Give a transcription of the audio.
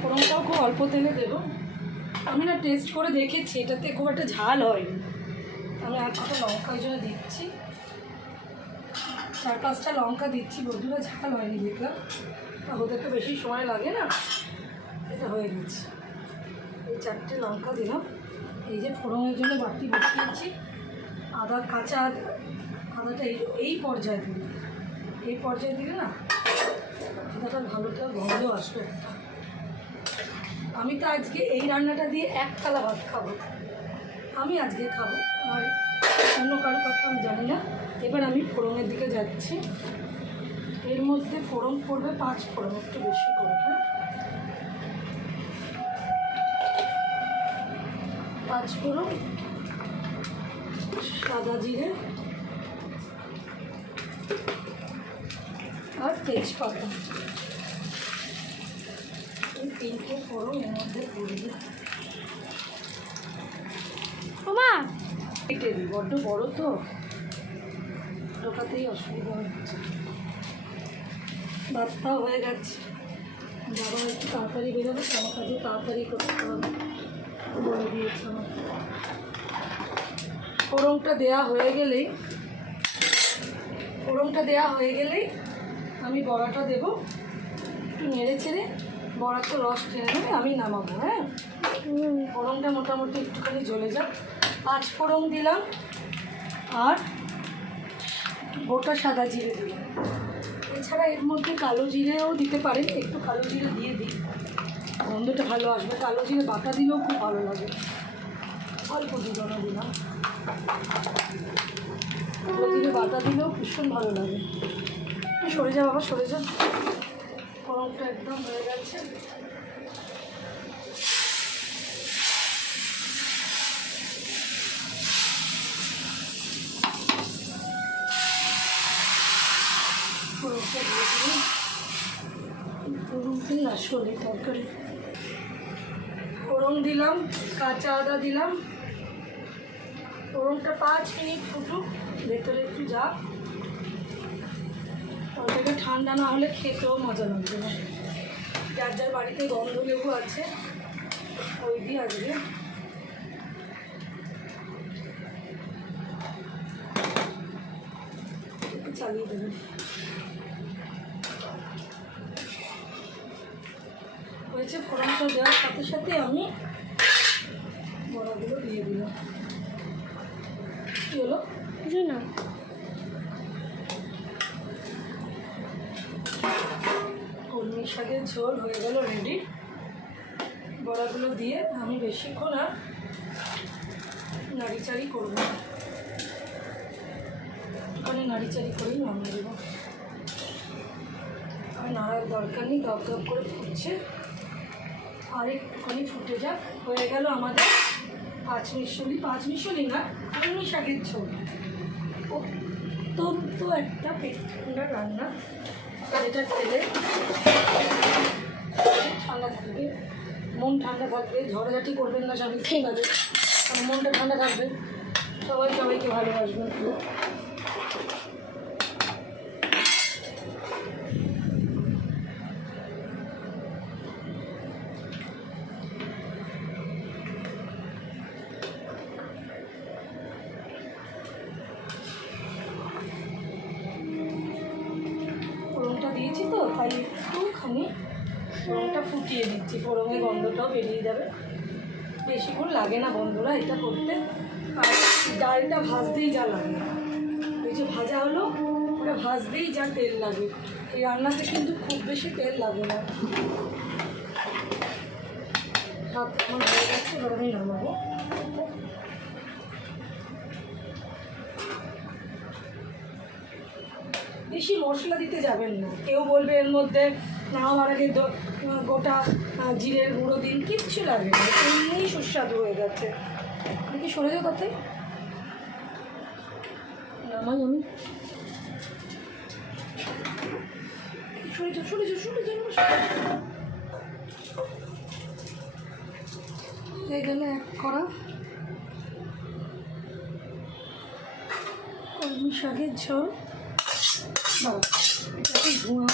ফোড়নটাও খুব অল্প তেলে দেবো। আমি না টেস্ট করে দেখেছি, এটাতে খুব একটা ঝাল হয়নি। আমি আর কটা লঙ্কা ওই জন্য দিচ্ছি। চার পাঁচটা লঙ্কা দিচ্ছি, বন্ধুরা ঝাল হয়নি দেখলাম। আর ওদেরকে বেশি সময় লাগে না, এটা হয়ে গেছে। এই চারটে লঙ্কা দিলাম। এই যে ফোড়নের জন্য বাটি বসিয়েছি, আদা, কাঁচা আদা, আদাটা এই এই পর্যায়ে দিলে এই পর্যায়ে দিলে না, আদাটা ভালোটা গন্ধ আসবে একটা। আমি তো আজকে এই রান্নাটা দিয়ে এক থালা ভাত খাব। আমি আজকে খাব, আর অন্য কারোর কথা আমি জানি না। এবার আমি ফোড়নের দিকে যাচ্ছি। এর মধ্যে ফোড়ন পড়বে, পাঁচ ফোড়ন একটু বেশি করে হ্যাঁ পাঁচ ফোড়ন, সাদা জিরে, আর তেজপাতা এই ফোড়ন মধ্যে বড্ড বড় তো। ঢোকাতেই অসুবিধা হচ্ছে। হয়ে গেছে। তাড়াতাড়ি বেরোবে তাড়াতাড়ি করতে হবে। দিয়েছে দেওয়া হয়ে গেলেই, ফোড়নটা দেওয়া হয়ে গেলেই আমি বড়াটা দেবো। একটু নেড়ে চেড়ে বড়াটা রস টেনে নেবে, আমি নামাবো হ্যাঁ? ফোড়নটা মোটামুটি একটুখানি জ্বলে যাক। পাঁচ ফোড়ন দিলাম, আর গোটা সাদা জিরে দিলাম। এছাড়া এর মধ্যে কালো জিরেও দিতে পারেন, একটু কালো জিরে দিয়ে দিই গন্ধটা ভালো আসবে, কালো জিরে বাটা দিলেও খুব ভালো লাগে। অল্প দিলাম দিলাম। কালো জিরে বাটা দিলেও ভীষণ ভালো লাগে। সরে যা বাবা, সরে যা ফোড়নটা একদম হয়ে গেছে। ফোড়নটা দিয়ে ফোড়ন না তরকারি। ফোড়ন দিলাম, কাঁচা আদা দিলাম। ফোড়নটা পাঁচ মিনিট ফুটুক, ভেতরে একটু যাক তরকারিটা ঠান্ডা না হলে খেতেও মজা লাগবে না। যার যার বাড়িতে গন্ধ লেবু আছে, ওই দিয়ে একটু চালিয়ে দেবেন হয়েছে ফোড়নটা দেওয়ার সাথে সাথে আমি বড়াগুলো দিয়ে দিলাম। কী হলো? না? কলমি শাকের ঝোল হয়ে গেল রেডি বড়াগুলো দিয়ে আমি বেশিক্ষণ আর নাড়িচাড়ি করব ওখানে নাড়িচাড়ি করেই নামিয়ে দেবো। আর নাড়ার দরকার নেই দপ দপ করে ফুটছে। আর একটুখানি ফুটে যাক। হয়ে গেল আমাদের পাঁচ মিশলি পাঁচ মিশলি না, কলমি শাকের ঝোল। অত্যন্ত একটা পেট ঠান্ডা রান্না। এটা খেলে ঠান্ডা থাকবে। মন ঠান্ডা থাকবে ঝড়ঝাটি করবেন না স্বামী। ঠিক আছে মনটা ঠান্ডা থাকবে। সবাই সবাইকে ভালোবাসবেন তাই একটুখানি ফোড়নটা ফুটিয়ে দিচ্ছি ফোড়নের গন্ধটাও বেরিয়ে যাবে। বেশিক্ষণ লাগে না বন্ধুরা এটা করতে। আর ডালটা ভাজতেই যা লাগে। ওই যে ভাজা হলো, ওটা ভাজতেই যা তেল লাগে। এই রান্নাতে কিন্তু খুব বেশি তেল লাগে না। হাত আমার হয়ে গেছে, এবার আমি নামাবো। বেশি মশলা দিতে যাবেন না। কেউ বলবে এর মধ্যে নামাবার আগে গোটা জিরের গুঁড়ো দিন। কিচ্ছু লাগে না। এমনিই সুস্বাদু হয়ে গেছে দেখি সরে যাও তাতে আমি সরে যাও সরে যাও সরে যাও এই গেলে এক করা কলমি শাকের ঝোল। ধোঁয়া